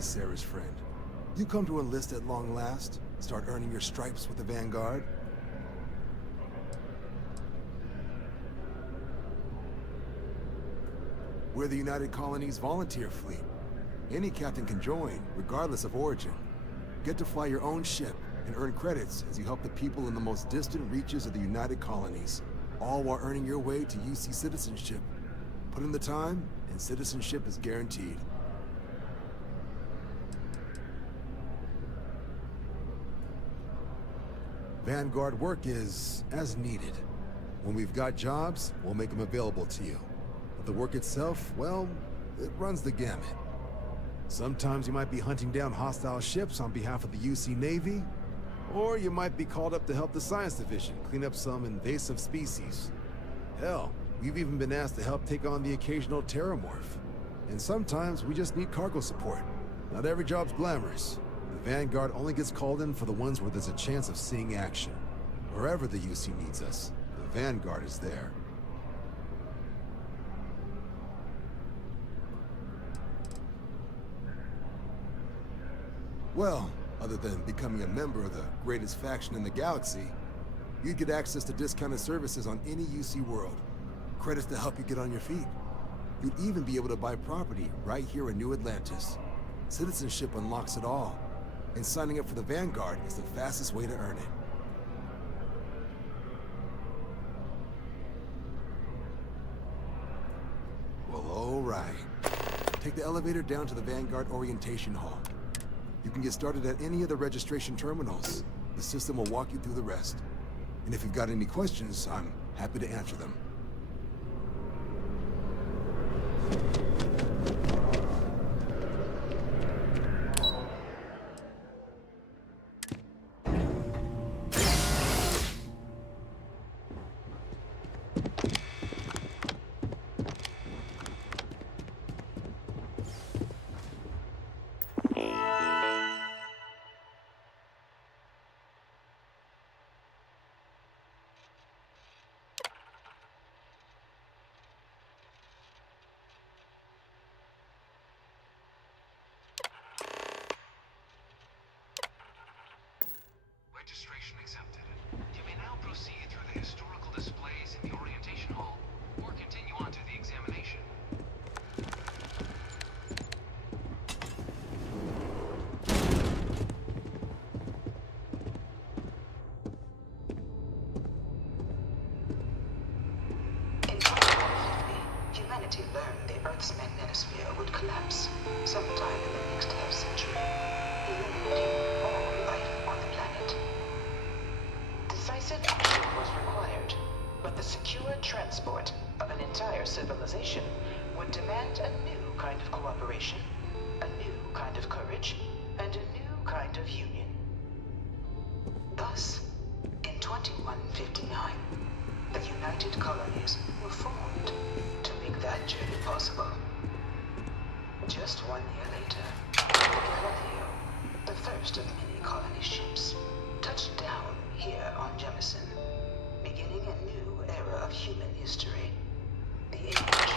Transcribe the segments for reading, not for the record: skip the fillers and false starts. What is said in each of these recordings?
Sarah's friend. You come to enlist at long last? Start earning your stripes with the Vanguard? We're the United Colonies Volunteer Fleet. Any captain can join, regardless of origin. Get to fly your own ship and earn credits as you help the people in the most distant reaches of the United Colonies, all while earning your way to UC citizenship. Put in the time, and citizenship is guaranteed. Vanguard work is as needed. When we've got jobs, we'll make them available to you. But the work itself, well, it runs the gamut. Sometimes you might be hunting down hostile ships on behalf of the UC Navy, or you might be called up to help the Science Division clean up some invasive species. Hell, we've even been asked to help take on the occasional terramorph. And sometimes we just need cargo support. Not every job's glamorous. The Vanguard only gets called in for the ones where there's a chance of seeing action. Wherever the UC needs us, the Vanguard is there. Well, other than becoming a member of the greatest faction in the galaxy, you'd get access to discounted services on any UC world. Credits to help you get on your feet. You'd even be able to buy property right here in New Atlantis. Citizenship unlocks it all. And signing up for the Vanguard is the fastest way to earn it. Well, all right. Take the elevator down to the Vanguard Orientation Hall. You can get started at any of the registration terminals. The system will walk you through the rest. And if you've got any questions, I'm happy to answer them. Registration accepted. You may now proceed through the historical displays in the orientation hall, or continue on to the examination. In 2050, humanity learned the Earth's magnetosphere would collapse sometime in the next half-century, eliminating all life on the planet. Decisive action was required, but the secure transport of an entire civilization would demand a new kind of cooperation, a new kind of courage, and a new kind of union. Thus, in 2159, the United Colonies were formed to make that journey possible. Just 1 year later, Galileo, the first of many colony ships, touched down here on Jemison, beginning a new era of human history, the age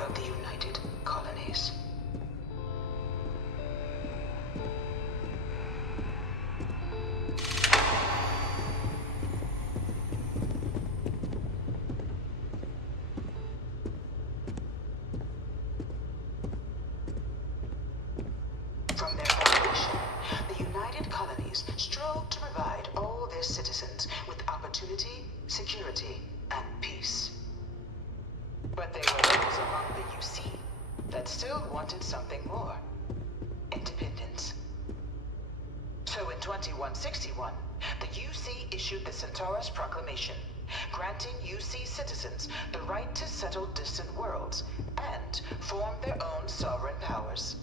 of the United Colonies. From their foundation, the United Colonies strove to provide all their citizens with opportunity, security, and peace. But there were those among the UC that still wanted something more: independence. So in 2161, the UC issued the Centaurus Proclamation, granting UC citizens the right to settle distant worlds and form their own sovereign powers.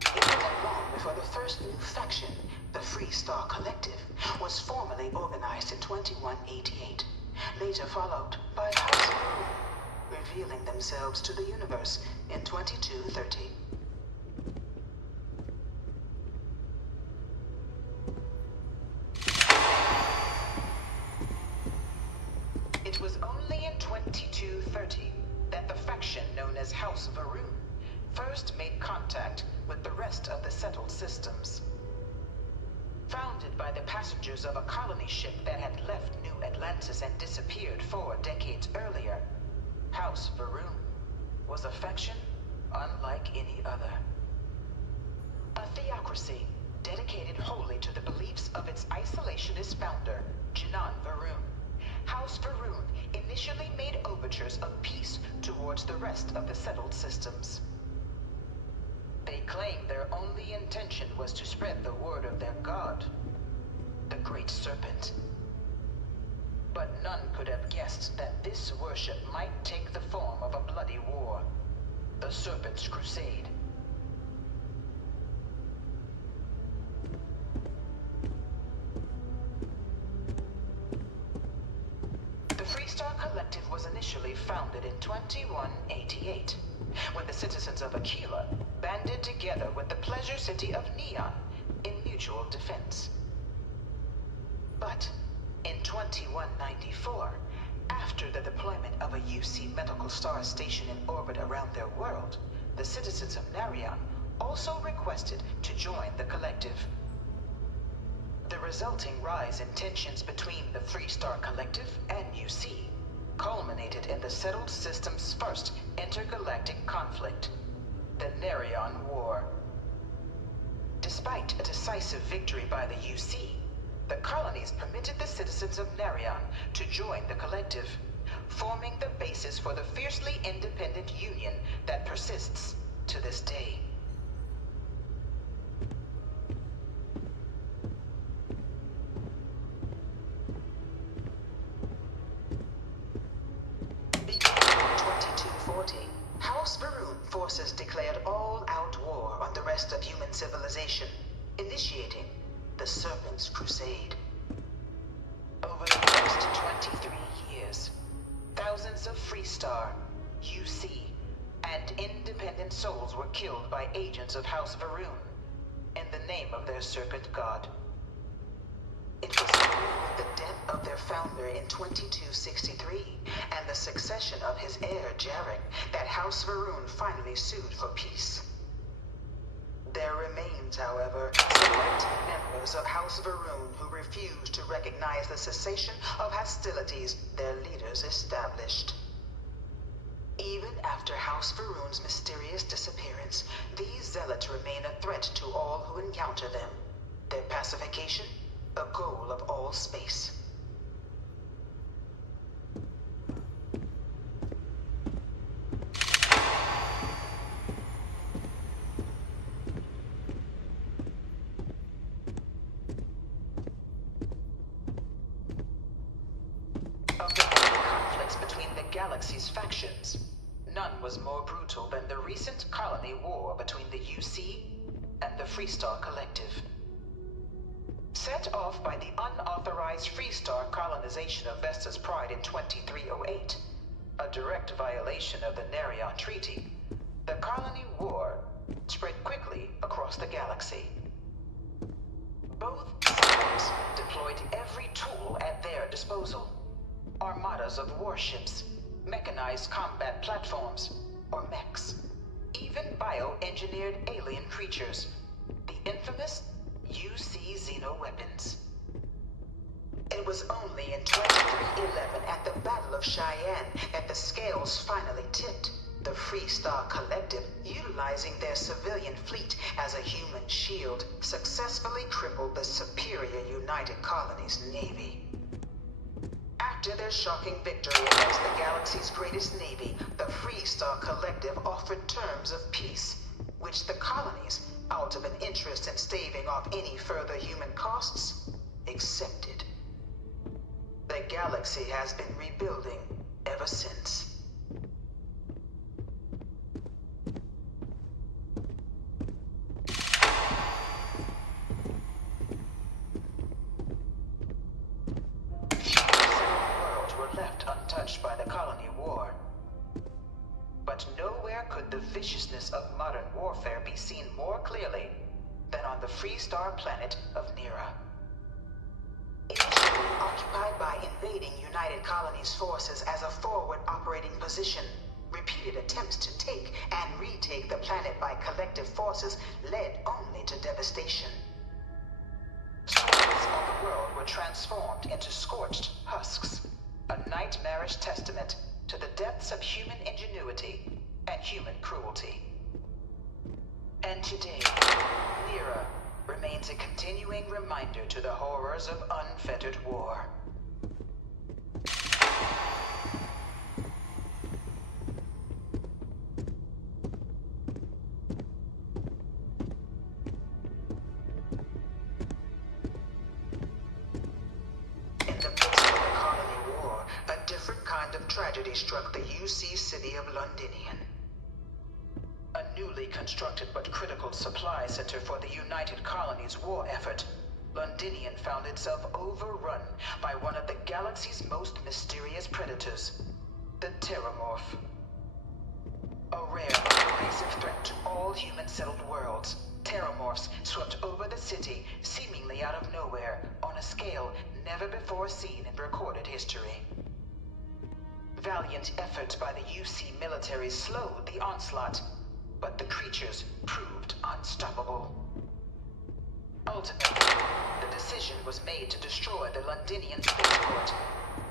It wasn't long before for the first new faction, the Free Star Collective, was formally organized in 2188, later followed by House Varoon, revealing themselves to the universe in 2230. It was only in 2230 that the faction known as House Varoon first made contact with the rest of the settled systems. Founded by the passengers of a colony ship that had left New Atlantis and disappeared 4 decades earlier, House Varoon was a faction unlike any other. A theocracy dedicated wholly to the beliefs of its isolationist founder, Jinan Varoon. House Varoon initially made overtures of peace towards the rest of the settled systems. They claimed their only intention was to spread the word of their god, the Great Serpent. But none could have guessed that this worship might take the form of a bloody war, the Serpent's Crusade. The Freestar Collective was initially founded in 2188, when the citizens of Aquila banded together with the pleasure city of Neon in mutual defense. But in 2194, after the deployment of a UC medical star station in orbit around their world, the citizens of Narion also requested to join the collective. The resulting rise in tensions between the Freestar Collective and UC culminated in the settled system's first intergalactic conflict, the Narion War. Despite a decisive victory by the UC, the colonies permitted the citizens of Narion to join the collective, forming the basis for the fiercely independent union that persists to this day. House Varoon forces declared all-out war on the rest of human civilization, initiating the Serpent's Crusade. Over the next 23 years, thousands of Freestar, UC, and independent souls were killed by agents of House Varoon in the name of their Serpent God. It was only with the death of their founder in 2263 and the succession of his heir, Jarek, that House Varoon finally sued for peace. There remains, however, select members of House Varoon who refuse to recognize the cessation of hostilities their leaders established. Even after House Varoon's mysterious disappearance, these zealots remain a threat to all who encounter them. Their pacification, a goal of all space. Of the many conflicts between the galaxy's factions, none was more brutal than the recent colony war between the UC and the Freestar Collective. Set off by the unauthorized Freestar colonization of Vesta's Pride in 2308, a direct violation of the Narion Treaty, the colony war spread quickly across the galaxy. Both sides deployed every tool at their disposal. Armadas of warships, mechanized combat platforms, or mechs, even bioengineered alien creatures, the infamous UC xeno-weapons. It was only in 2311 at the Battle of Cheyenne that the scales finally tipped, the Freestar Collective, utilizing their civilian fleet as a human shield, successfully crippled the superior United Colonies Navy. After their shocking victory against the galaxy's greatest navy, the Freestar Collective offered terms of peace, which the colonies, out of an interest in staving off any further human costs, accepted. The galaxy has been rebuilding ever since. the viciousness of modern warfare be seen more clearly than on the Freestar planet of Nera. Initially occupied by invading United Colonies forces as a forward operating position, repeated attempts to take and retake the planet by collective forces led only to devastation. Swaths of the world were transformed into scorched husks, a nightmarish testament to the depths of human ingenuity and human cruelty. And today, Nera remains a continuing reminder to the horrors of unfettered war. In the midst of the colony war, a different kind of tragedy struck the UC city of Londinian. A newly constructed but critical supply center for the United Colonies' war effort, Londinian found itself overrun by one of the galaxy's most mysterious predators, the Terramorph. A rare but pervasive threat to all human-settled worlds, Terramorphs swept over the city seemingly out of nowhere on a scale never before seen in recorded history. Valiant efforts by the UC military slowed the onslaught, but the creatures proved unstoppable. Ultimately, the decision was made to destroy the Londinian spaceport,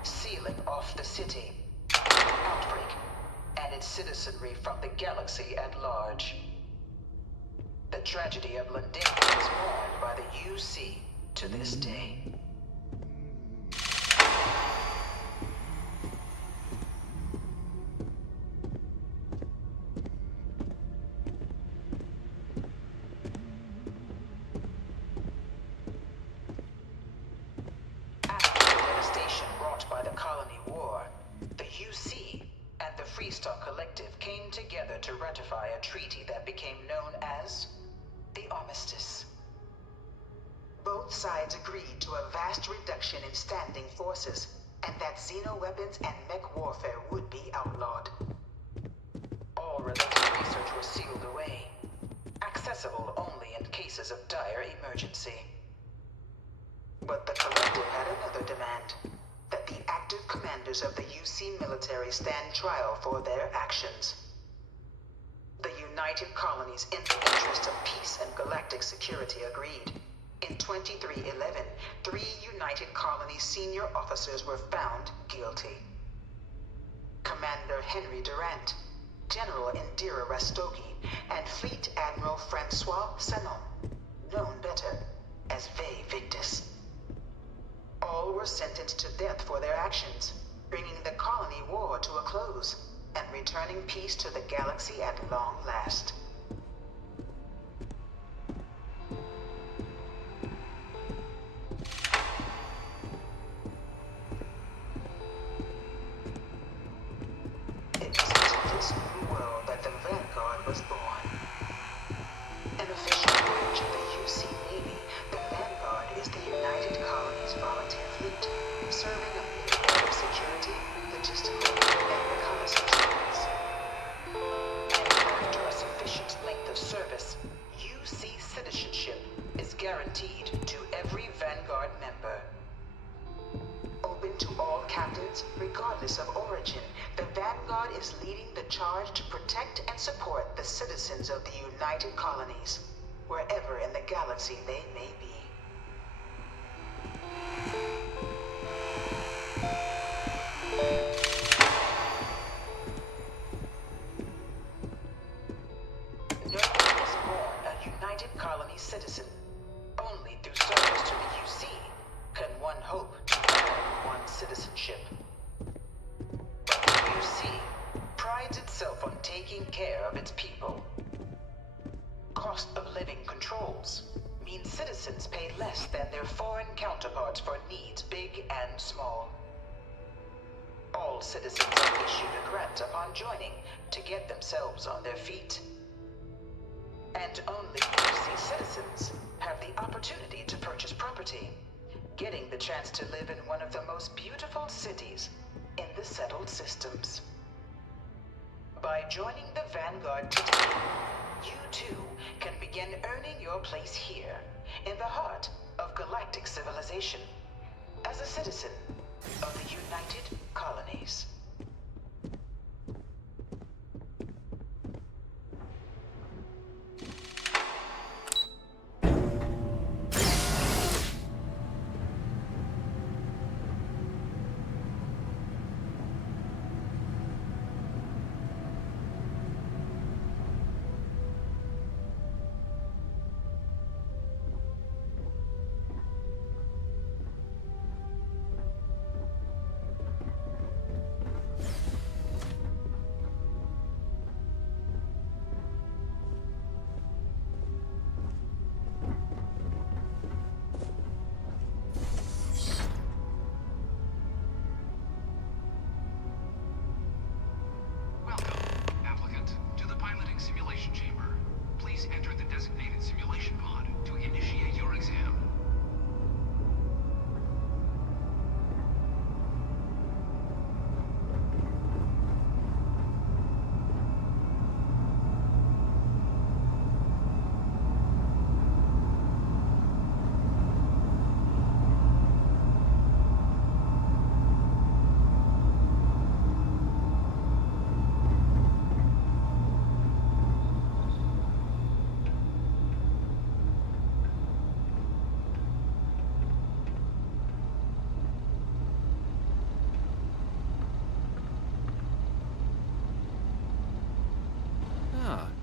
sealing off the city, an outbreak, and its citizenry from the galaxy at large. The tragedy of Londinian is mourned by the UC to this day. To ratify a treaty that became known as the Armistice. Both sides agreed to a vast reduction in standing forces, and that xeno-weapons and mech warfare would be outlawed. All related research was sealed away, accessible only in cases of dire emergency. But the Collective had another demand, that the active commanders of the UC military stand trial for their actions. The United Colonies, in the interest of peace and galactic security, agreed. In 2311, 3 United Colonies senior officers were found guilty. Commander Henry Durant, General Indira Rastogi, and Fleet Admiral Francois Sanon, known better as Ve Victus. All were sentenced to death for their actions, bringing the colony war to a close and returning peace to the galaxy at long last. It was into this new world that the Vanguard was born. An official branch of the UC Navy, the Vanguard is the United Colonies volunteer fleet, serving a myriad of security, logistical, and reconnaissance roles. And after a sufficient length of service, UC citizenship is guaranteed to every Vanguard member. Open to all captains, regardless of origin, the Vanguard is leading the charge to protect and support the citizens of the United Colonies, wherever in the galaxy they may be. No one is born a United Colony citizen. Only through service to the UC can one hope to earn one's citizenship. But the UC prides itself on taking care of its people. Cost of living controls mean citizens pay less than their foreign counterparts for needs big and small. All citizens are issued a grant upon joining to get themselves on their feet. And only UC citizens have the opportunity to purchase property, getting the chance to live in one of the most beautiful cities in the settled systems. By joining the Vanguard today, you too can begin earning your place here, in the heart of galactic civilization, as a citizen of the United Colonies.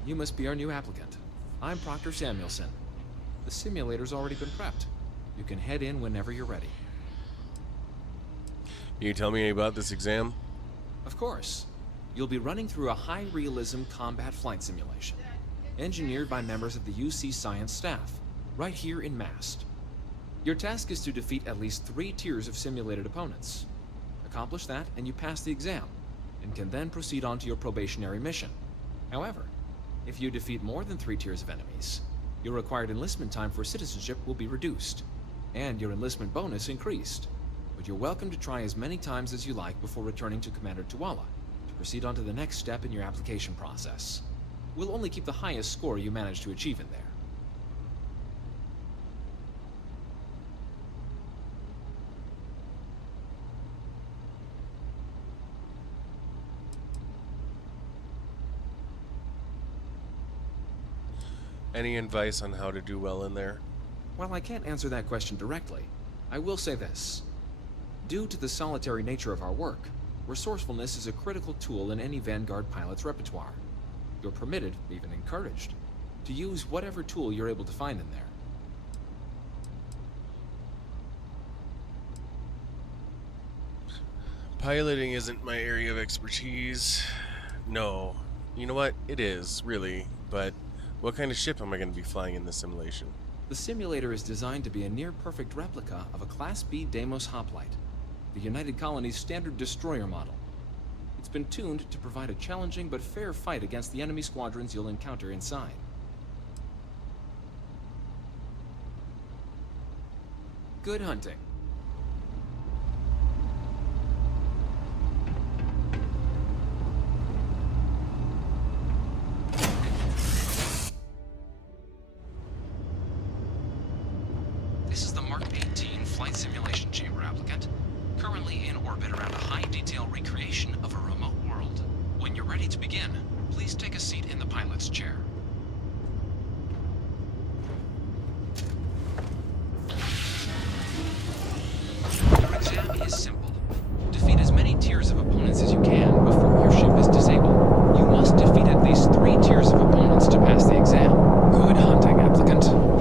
You must be our new applicant. I'm Proctor Samuelson. The simulator's already been prepped. You can head in whenever you're ready. Can you tell me about this exam? Of course. You'll be running through a high-realism combat flight simulation, engineered by members of the UC science staff, right here in Mast. Your task is to defeat at least 3 tiers of simulated opponents. Accomplish that, and you pass the exam, and can then proceed on to your probationary mission. However, if you defeat more than 3 tiers of enemies, your required enlistment time for citizenship will be reduced, and your enlistment bonus increased. But you're welcome to try as many times as you like before returning to Commander Tuala to proceed on to the next step in your application process. We'll only keep the highest score you manage to achieve in there. Any advice on how to do well in there? While I can't answer that question directly, I will say this. Due to the solitary nature of our work, resourcefulness is a critical tool in any Vanguard pilot's repertoire. You're permitted, even encouraged, to use whatever tool you're able to find in there. Piloting isn't my area of expertise. No. You know what? It is, really. But what kind of ship am I going to be flying in this simulation? The simulator is designed to be a near-perfect replica of a Class B Deimos hoplite, the United Colony's standard destroyer model. It's been tuned to provide a challenging but fair fight against the enemy squadrons you'll encounter inside. Good hunting. This is the Mark 18 flight simulation chamber applicant, currently in orbit around a high-detail recreation of a remote world. When you're ready to begin, please take a seat in the pilot's chair. Your exam is simple. Defeat as many tiers of opponents as you can before your ship is disabled. You must defeat at least 3 tiers of opponents to pass the exam. Good hunting, applicant.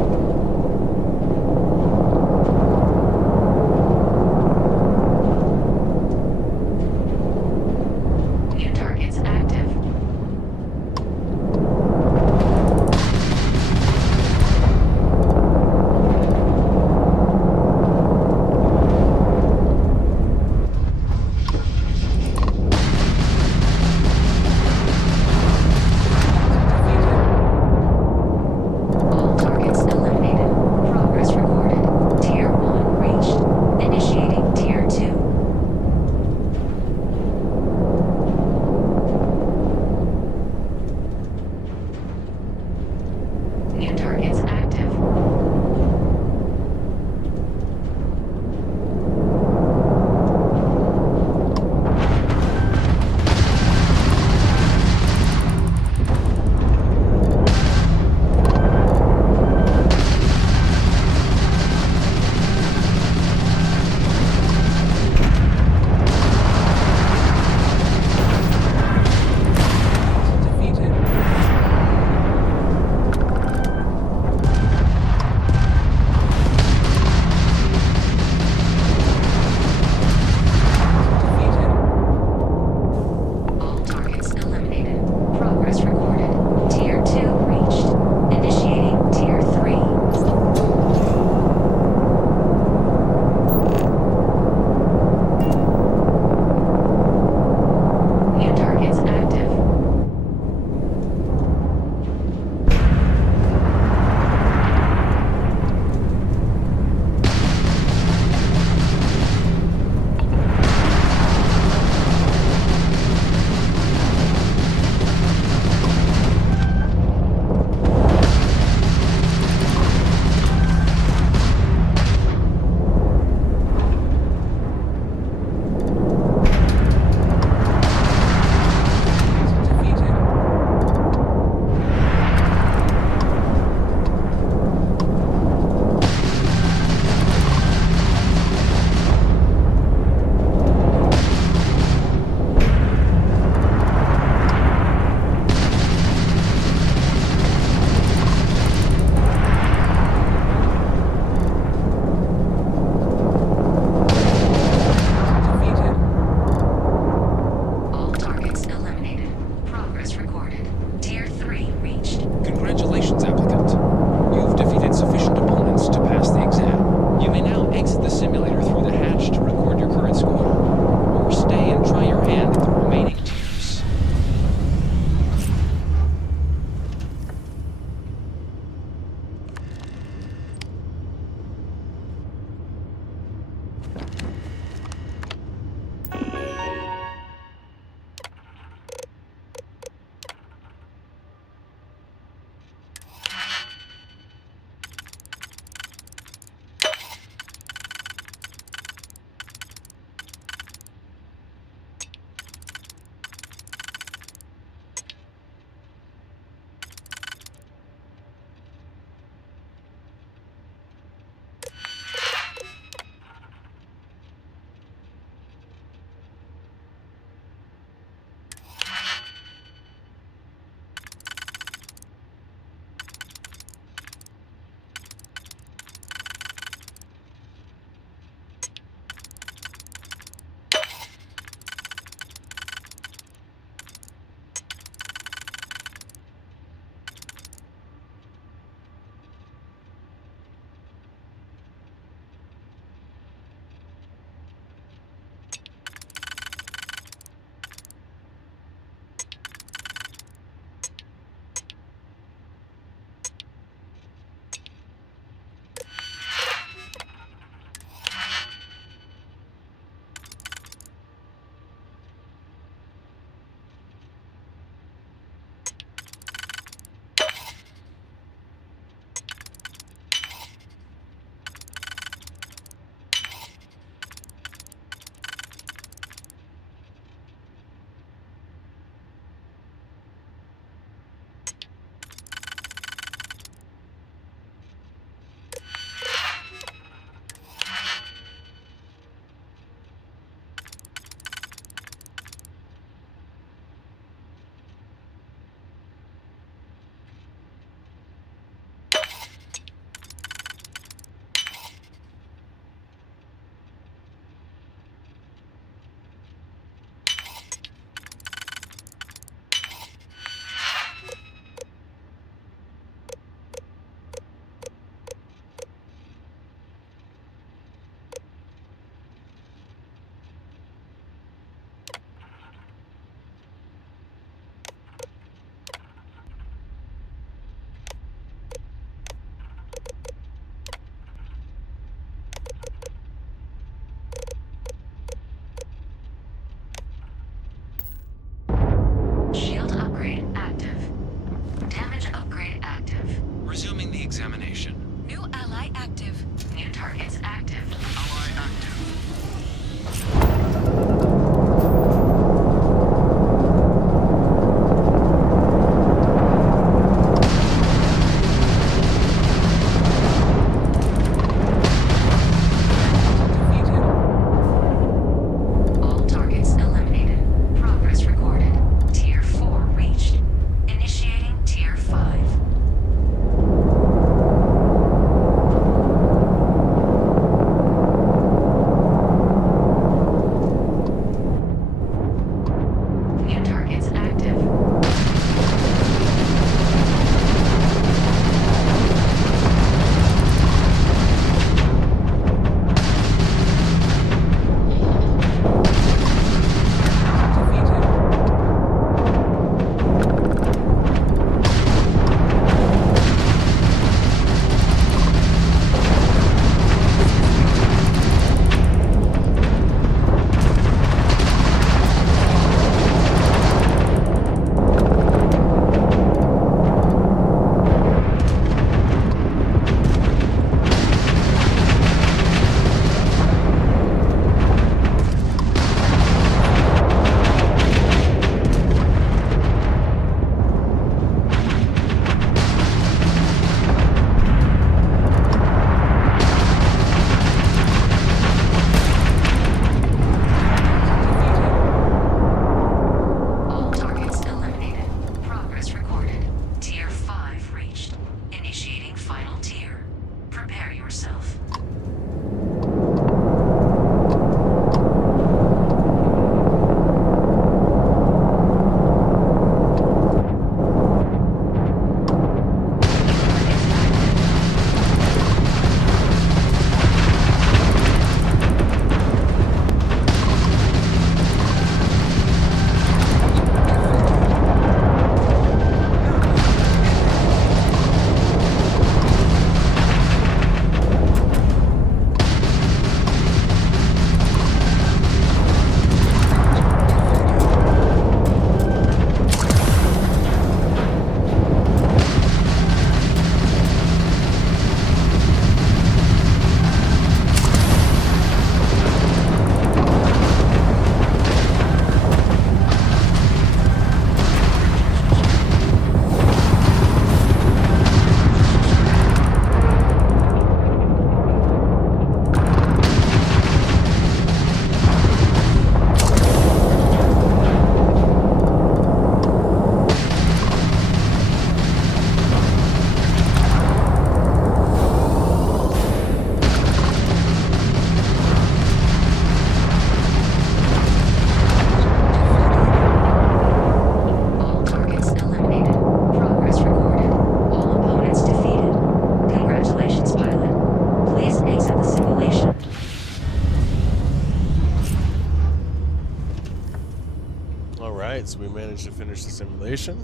Alright, so we managed to finish the simulation.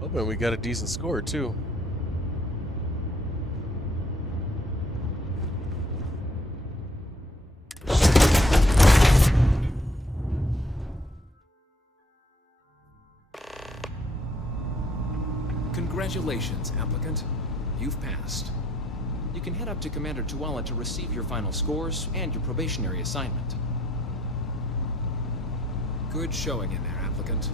Oh, but we got a decent score, too. Congratulations, applicant. You've passed. You can head up to Commander Tuala to receive your final scores and your probationary assignment. Good showing in there, applicant.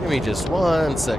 Give me just 1 sec.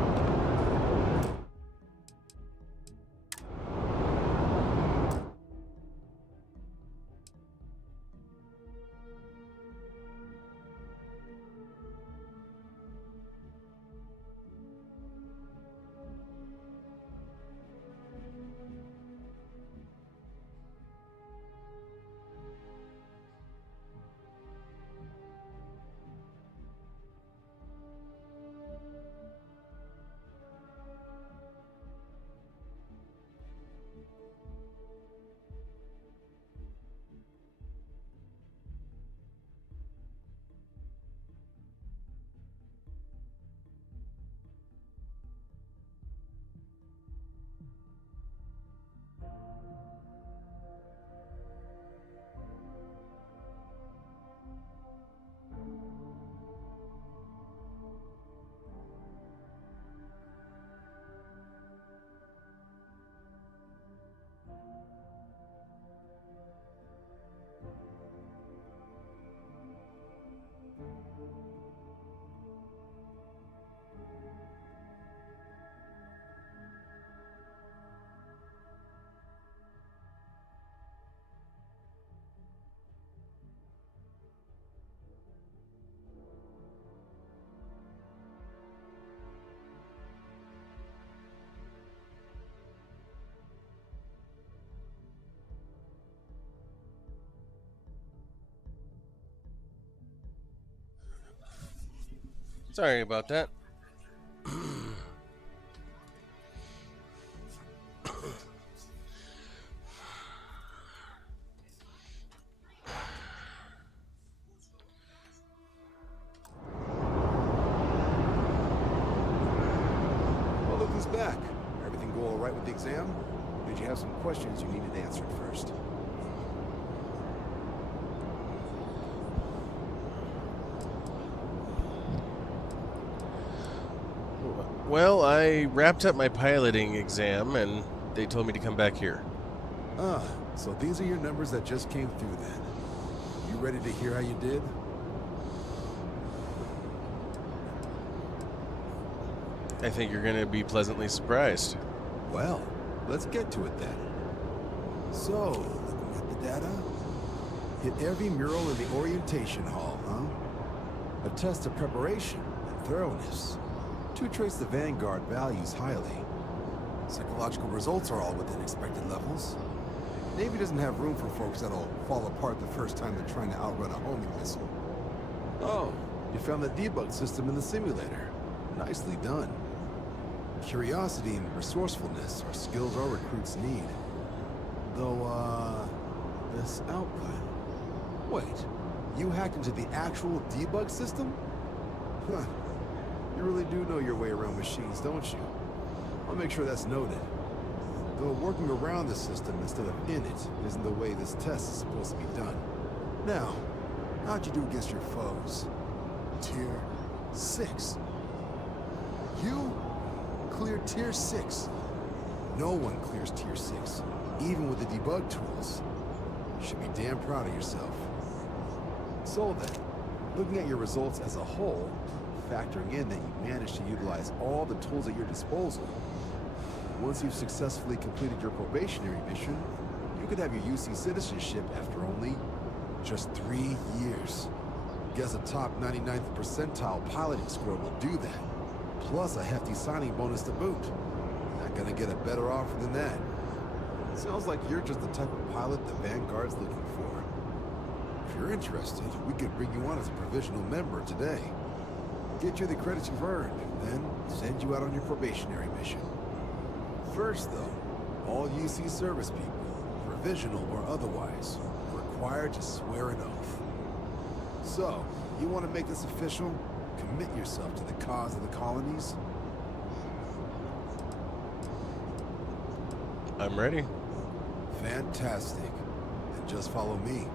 Sorry about that. Well, look who's back. Everything go all right with the exam? Did you have some questions you needed answered first? Well, I wrapped up my piloting exam, and they told me to come back here. Ah, so these are your numbers that just came through then. You ready to hear how you did? I think you're going to be pleasantly surprised. Well, let's get to it then. So, looking at the data, hit every mural in the orientation hall, huh? A test of preparation and thoroughness. To trace the Vanguard values highly. Psychological results are all within expected levels. Navy doesn't have room for folks that'll fall apart the first time they're trying to outrun a homing missile. Oh, you found the debug system in the simulator. Nicely done. Curiosity and resourcefulness are skills our recruits need. Though, this output... Wait, you hacked into the actual debug system? Huh. You really do know your way around machines, don't you? I'll make sure that's noted. Though working around the system instead of in it isn't the way this test is supposed to be done. Now, how'd you do against your foes? Tier 6. You cleared Tier 6. No one clears Tier 6, even with the debug tools. You should be damn proud of yourself. So then, Looking at your results as a whole, factoring in that you managed to utilize all the tools at your disposal, once you've successfully completed your probationary mission, you could have your UC citizenship after only just 3 years. Guess a top 99th percentile piloting score will do that, plus a hefty signing bonus to boot. Not gonna get a better offer than that. Sounds like you're just the type of pilot the Vanguard's looking for. If you're interested, we could bring you on as a provisional member today. Get you the credits you've earned, then send you out on your probationary mission. First, though, all UC service people, provisional or otherwise, are required to swear an oath. So, you want to make this official? Commit yourself to the cause of the colonies? I'm ready. Fantastic. Then just follow me.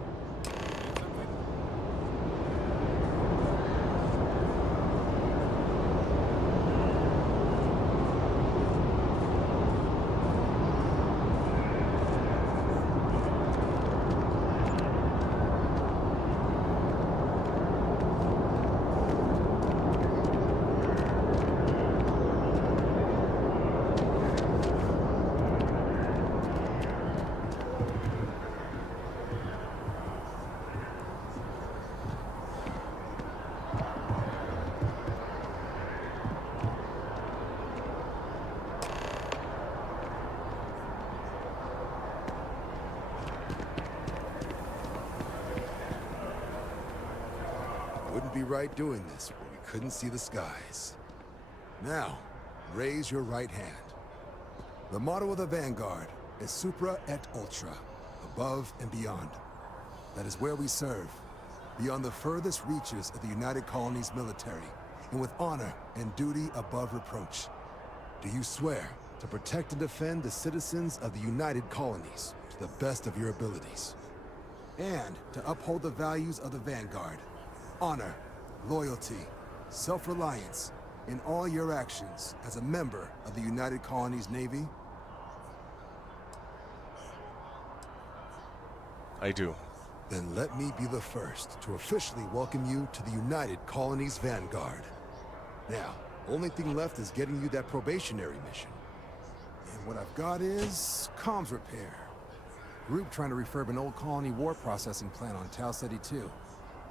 Wouldn't be right doing this when we couldn't see the skies. Now, raise your right hand. The motto of the Vanguard is Supra et Ultra, above and beyond. That is where we serve, beyond the furthest reaches of the United Colonies military, and with honor and duty above reproach. Do you swear to protect and defend the citizens of the United Colonies to the best of your abilities? And to uphold the values of the Vanguard, honor, loyalty, self-reliance in all your actions as a member of the United Colonies Navy? I do. Then let me be the first to officially welcome you to the United Colonies Vanguard. Now, only thing left is getting you that probationary mission. And what I've got is comms repair. Group trying to refurb an old colony war processing plant on Tau Ceti 2.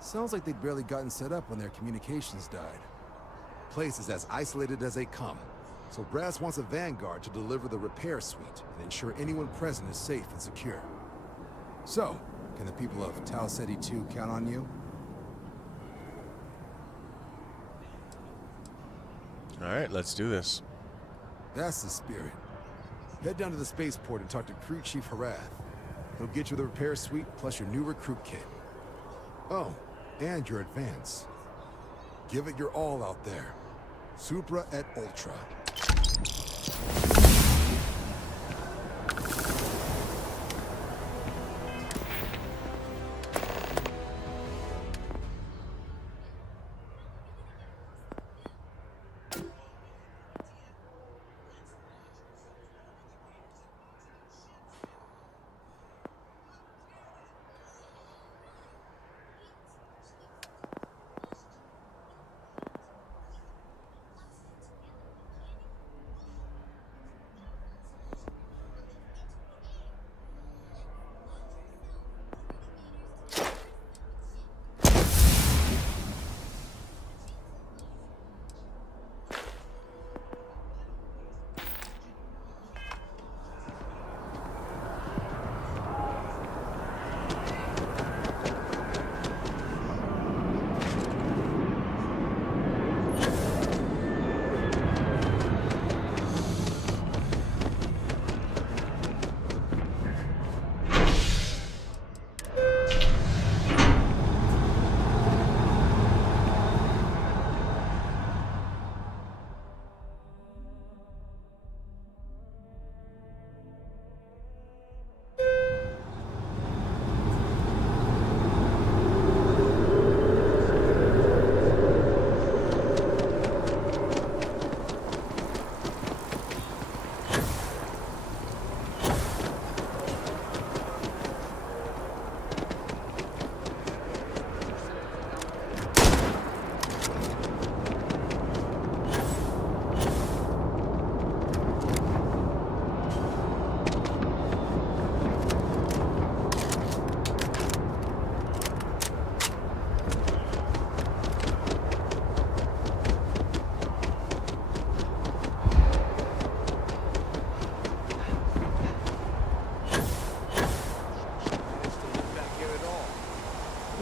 Sounds like they'd barely gotten set up when their communications died. Place is as isolated as they come, so Brass wants a Vanguard to deliver the repair suite and ensure anyone present is safe and secure. So, can the people of Tau Ceti 2 count on you? Alright, let's do this. That's the spirit. Head down to the spaceport and talk to Crew Chief Harath. He'll get you the repair suite plus your new recruit kit. Oh, and your advance. Give it your all out there. Supra et Ultra.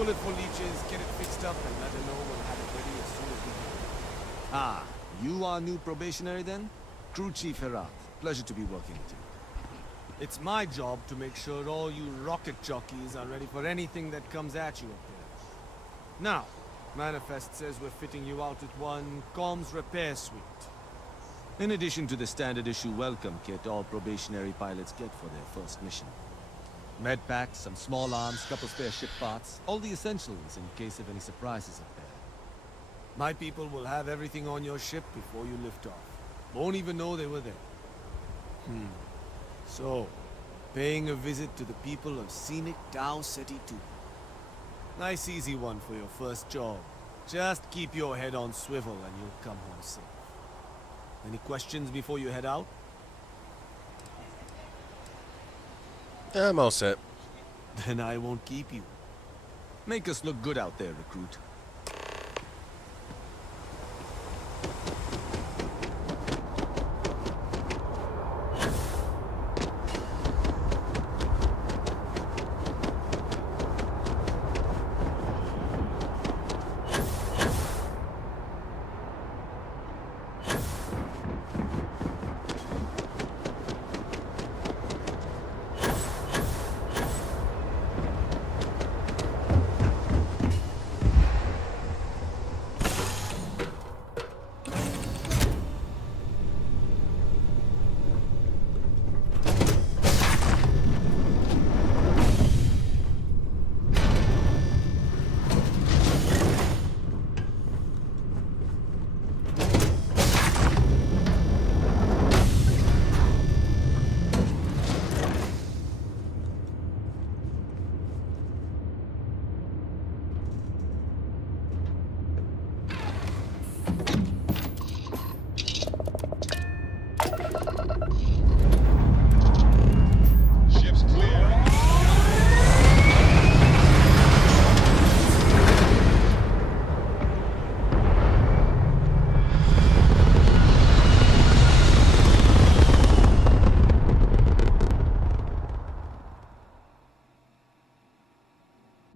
bullet for leeches, get it fixed up, and let her know we'll have it ready as soon as we can. Ah, you are new probationary then? Crew Chief Herat. Pleasure to be working with you. It's my job to make sure all you rocket jockeys are ready for anything that comes at you up there. Now, Manifest says we're fitting you out with one comms repair suite. In addition to the standard issue welcome kit all probationary pilots get for their first mission. Med packs, some small arms, couple spare ship parts, all the essentials in case of any surprises up there. My people will have everything on your ship before you lift off. Won't even know they were there. So, paying a visit to the people of scenic Tau Ceti 2. Nice easy one for your first job. Just keep your head on swivel and you'll come home safe. Any questions before you head out? I'm all set. Then I won't keep you. Make us look good out there, recruit.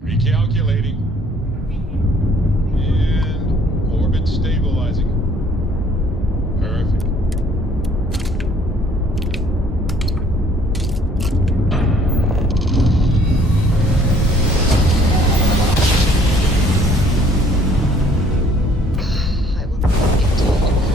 Recalculating. And orbit stabilizing. Perfect. I will never get tired of that.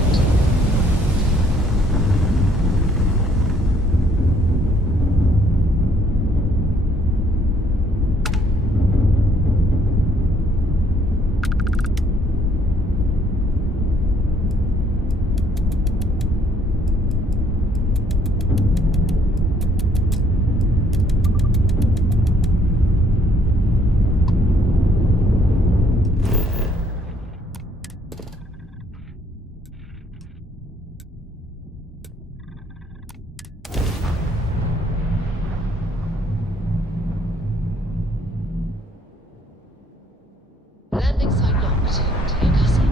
Landing site locked. Take us in.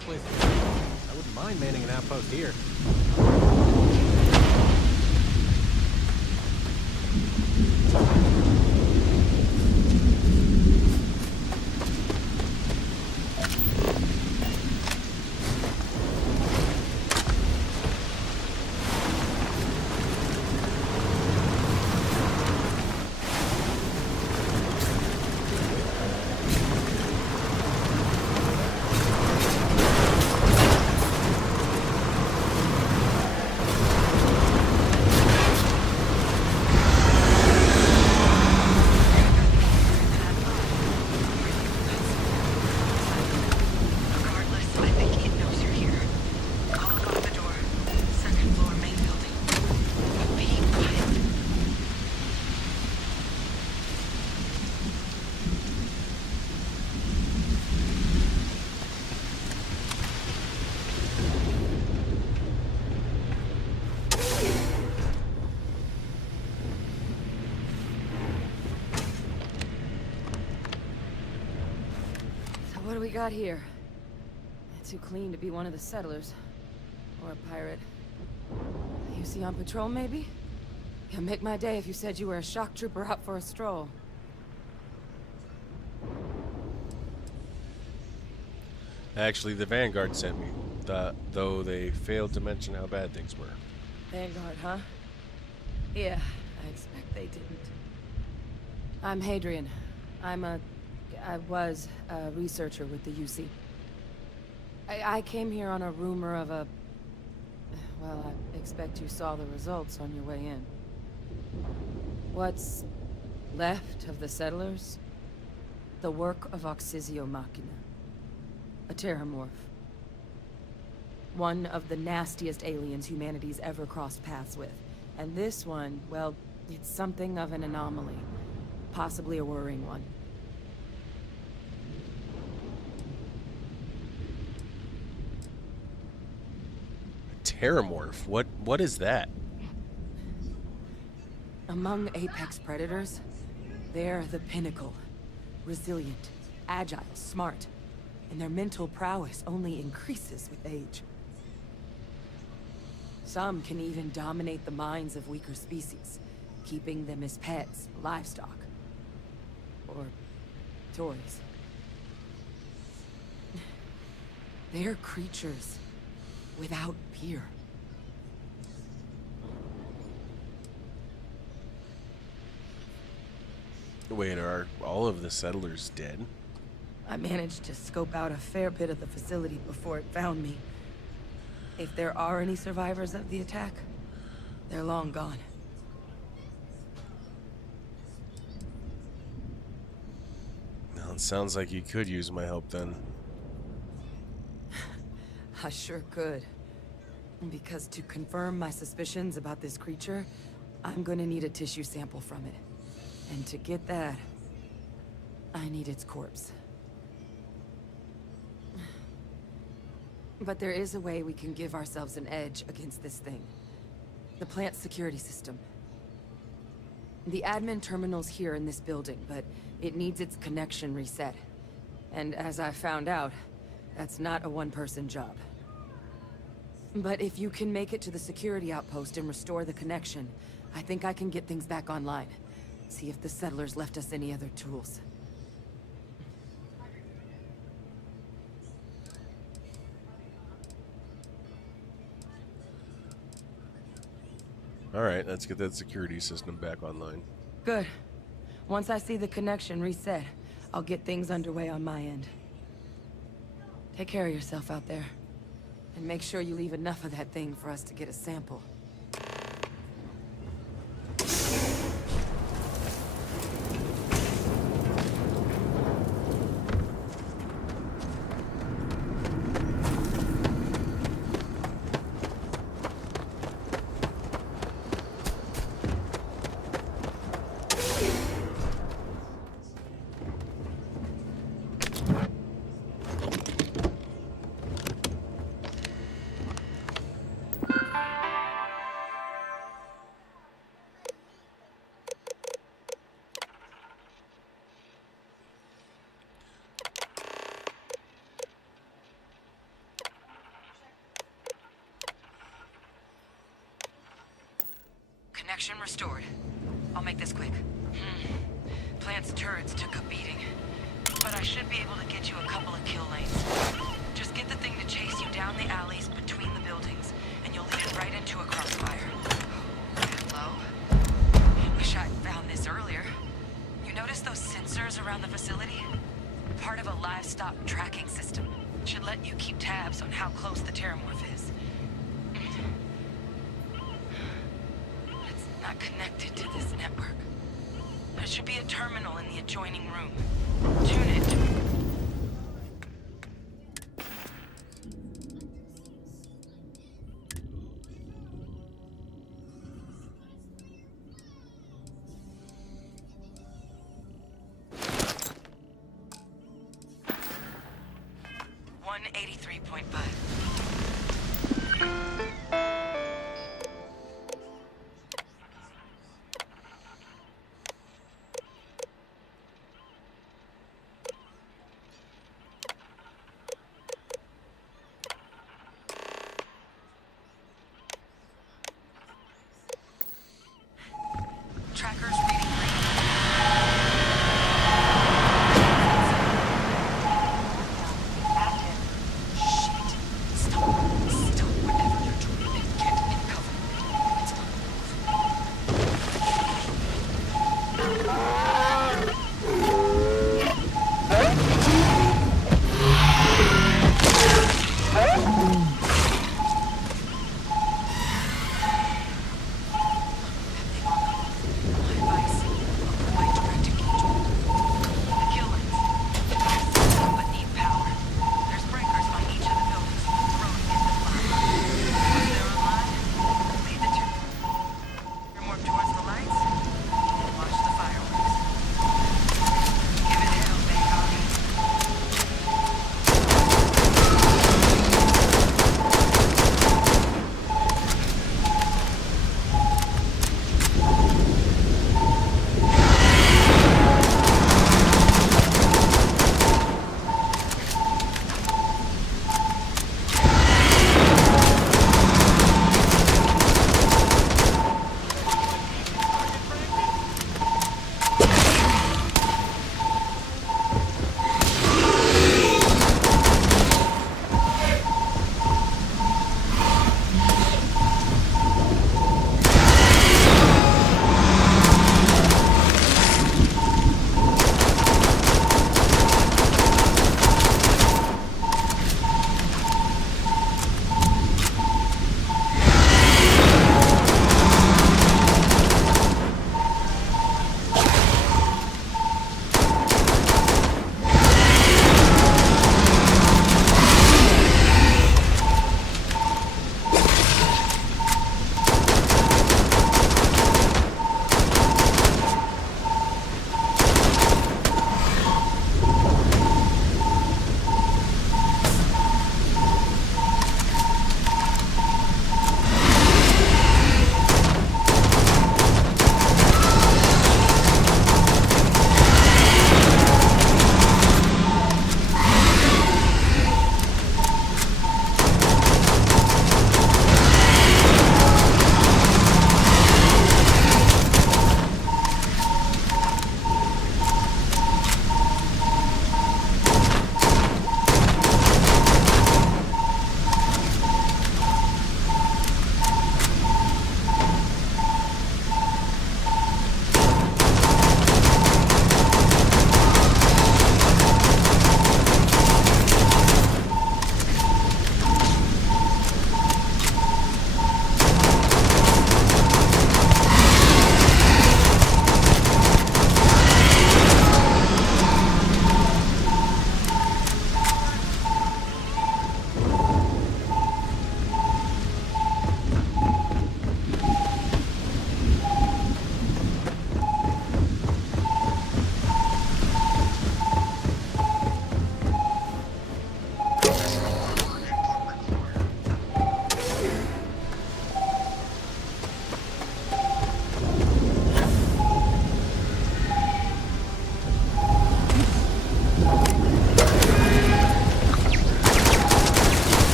Please. I wouldn't mind manning an outpost here. do we got here? Too clean to be one of the settlers. Or a pirate. UC on patrol, maybe? You'll make my day if you said you were a shock trooper out for a stroll. Actually, the Vanguard sent me, though they failed to mention how bad things were. Vanguard, huh? Yeah, I expect they didn't. I'm Hadrian. I was a researcher with the UC. I came here on a rumor of a... Well, I expect you saw the results on your way in. What's left of the settlers? The work of Oxysio Machina. A terramorph. One of the nastiest aliens humanity's ever crossed paths with. And this one, well, it's something of an anomaly. Possibly a worrying one. Terramorph? What is that? Among apex predators, they're the pinnacle. Resilient, agile, smart. And their mental prowess only increases with age. Some can even dominate the minds of weaker species, keeping them as pets, livestock, or toys. They're creatures without peer. Wait, are all of the settlers dead? I managed to scope out a fair bit of the facility before it found me. If there are any survivors of the attack, they're long gone. Well, it sounds like you could use my help then. I sure could. Because to confirm my suspicions about this creature, I'm gonna need a tissue sample from it. And to get that, I need its corpse. But there is a way we can give ourselves an edge against this thing. The plant's security system. The admin terminal's here in this building, but it needs its connection reset. And as I found out, that's not a one-person job. But if you can make it to the security outpost and restore the connection, I think I can get things back online. See if the settlers left us any other tools. Alright, let's get that security system back online. Good. Once I see the connection reset, I'll get things underway on my end. Take care of yourself out there. And make sure you leave enough of that thing for us to get a sample. Connection restored. I'll make this quick. Plant's turrets took a beating. But I should be able to get you a couple of kill lanes. Just get the thing to chase you down the alleys between the buildings, and you'll lead it right into a crossfire. Hello? Wish I'd found this earlier. You notice those sensors around the facility? Part of a livestock tracking system. Should let you keep tabs on how close the terramorph is. Not connected to this network. There should be a terminal in the adjoining room. Tune it. trackers reading green. Shit. Stop. Stop whatever you're doing and get in cover. It's on the move.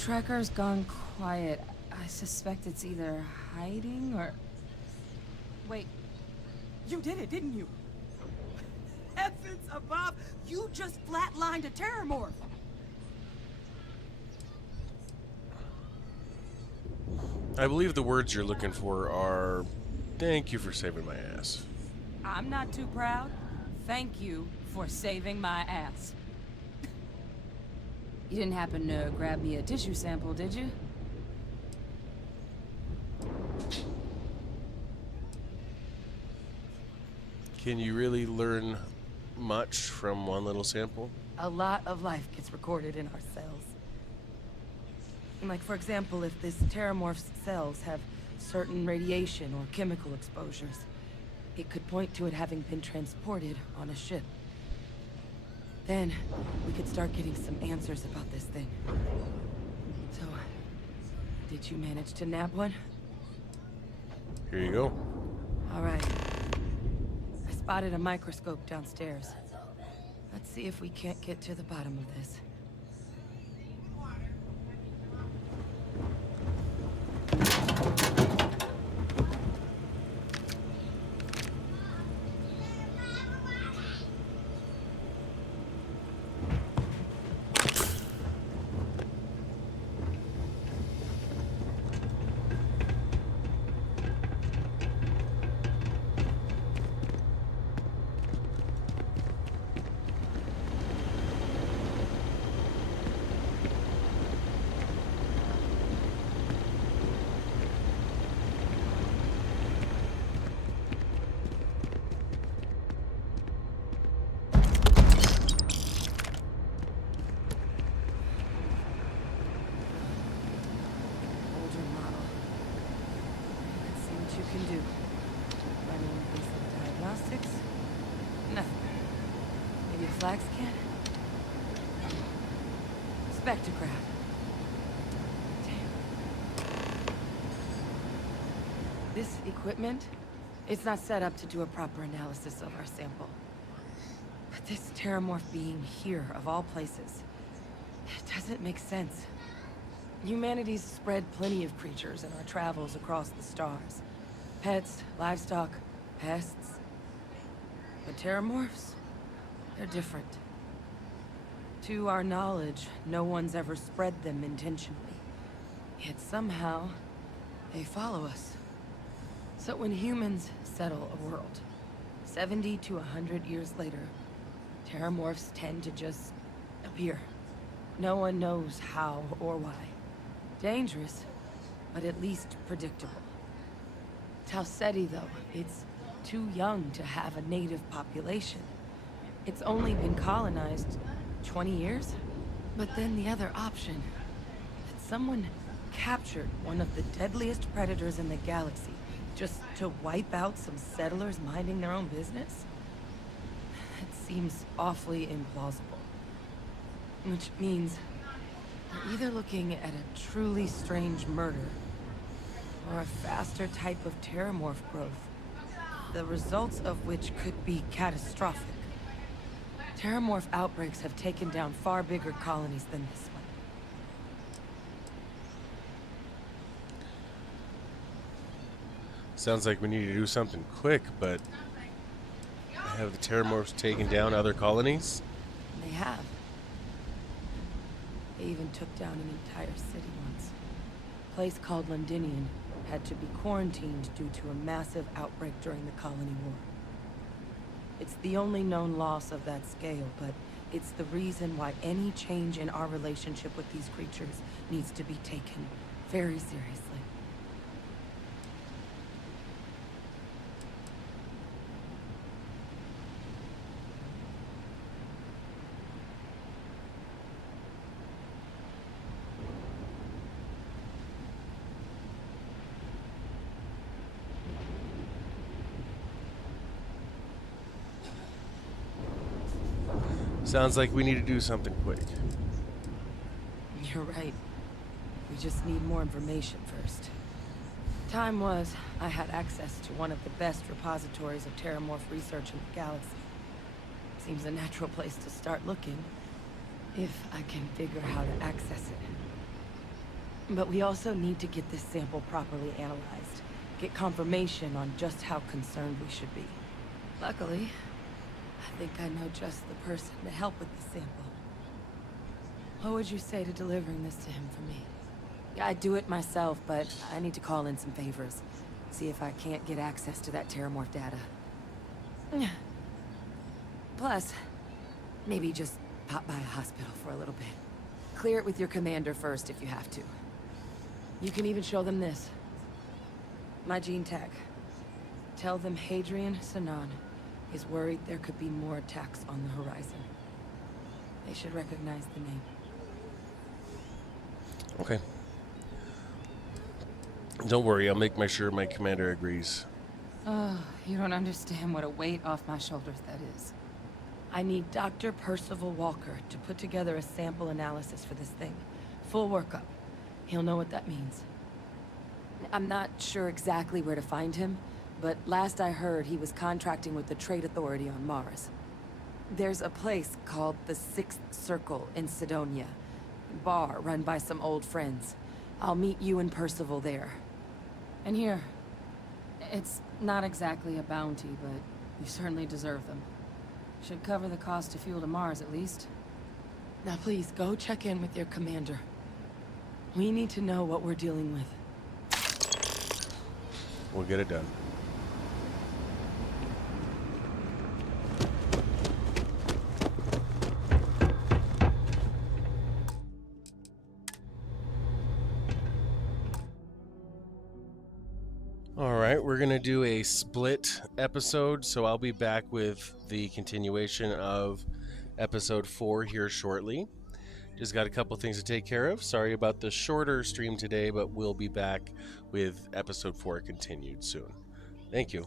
tracker's gone quiet. I suspect it's either hiding or... Wait. You did it, didn't you? Heavens above! You just flatlined a terrormorph! I believe the words you're looking for are, thank you for saving my ass. I'm not too proud. Thank you for saving my ass. You didn't happen to grab me a tissue sample, did you? Can you really learn much from one little sample? A lot of life gets recorded in our cells. Like, for example, if this terramorph's cells have certain radiation or chemical exposures, it could point to it having been transported on a ship. Then, we could start getting some answers about this thing. So, did you manage to nab one? Here you go. All right. I spotted a microscope downstairs. Let's see if we can't get to the bottom of this. Can do. Running basic diagnostics. Nothing. Maybe a flag scan? Spectrograph. Damn. This equipment, it's not set up to do a proper analysis of our sample. But this terramorph being here, of all places, it doesn't make sense. Humanity's spread plenty of creatures in our travels across the stars. Pets, livestock, pests. But terramorphs? They're different. To our knowledge, no one's ever spread them intentionally. Yet somehow, they follow us. So when humans settle a world, 70 to 100 years later, terramorphs tend to just appear. No one knows how or why. Dangerous, but at least predictable. Tau Ceti, though, it's too young to have a native population. It's only been colonized 20 years? But then the other option, that someone captured one of the deadliest predators in the galaxy just to wipe out some settlers minding their own business? It seems awfully implausible. Which means we're either looking at a truly strange murder or a faster type of terramorph growth, the results of which could be catastrophic. Terramorph outbreaks have taken down far bigger colonies than this one. Sounds like we need to do something quick, but have the terramorphs taken down other colonies? They have. They even took down an entire city once. A place called Londinian had to be quarantined due to a massive outbreak during the Colony War. It's the only known loss of that scale, but it's the reason why any change in our relationship with these creatures needs to be taken very seriously. Sounds like we need to do something quick. You're right. We just need more information first. Time was, I had access to one of the best repositories of terramorph research in the galaxy. Seems a natural place to start looking, if I can figure how to access it. But we also need to get this sample properly analyzed. Get confirmation on just how concerned we should be. Luckily, I think I know just the person to help with the sample. What would you say to delivering this to him for me? I'd do it myself, but I need to call in some favors. See if I can't get access to that Terramorph data. Plus, maybe just pop by a hospital for a little bit. Clear it with your commander first if you have to. You can even show them this. My gene tag. Tell them Hadrian Sanan is worried there could be more attacks on the horizon. They should recognize the name. Okay. Don't worry, I'll make sure my commander agrees. Oh, you don't understand what a weight off my shoulders that is. I need Dr. Percival Walker to put together a sample analysis for this thing. Full workup. He'll know what that means. I'm not sure exactly where to find him, but last I heard he was contracting with the Trade Authority on Mars. There's a place called the Sixth Circle in Sidonia. Bar run by some old friends. I'll meet you and Percival there. And here. It's not exactly a bounty, but you certainly deserve them. Should cover the cost of fuel to Mars, at least. Now please, go check in with your commander. We need to know what we're dealing with. We'll get it done. Alright, we're going to do a split episode, so I'll be back with the continuation of episode 4 here shortly. Just got a couple things to take care of. Sorry about the shorter stream today, but we'll be back with episode 4 continued soon. Thank you.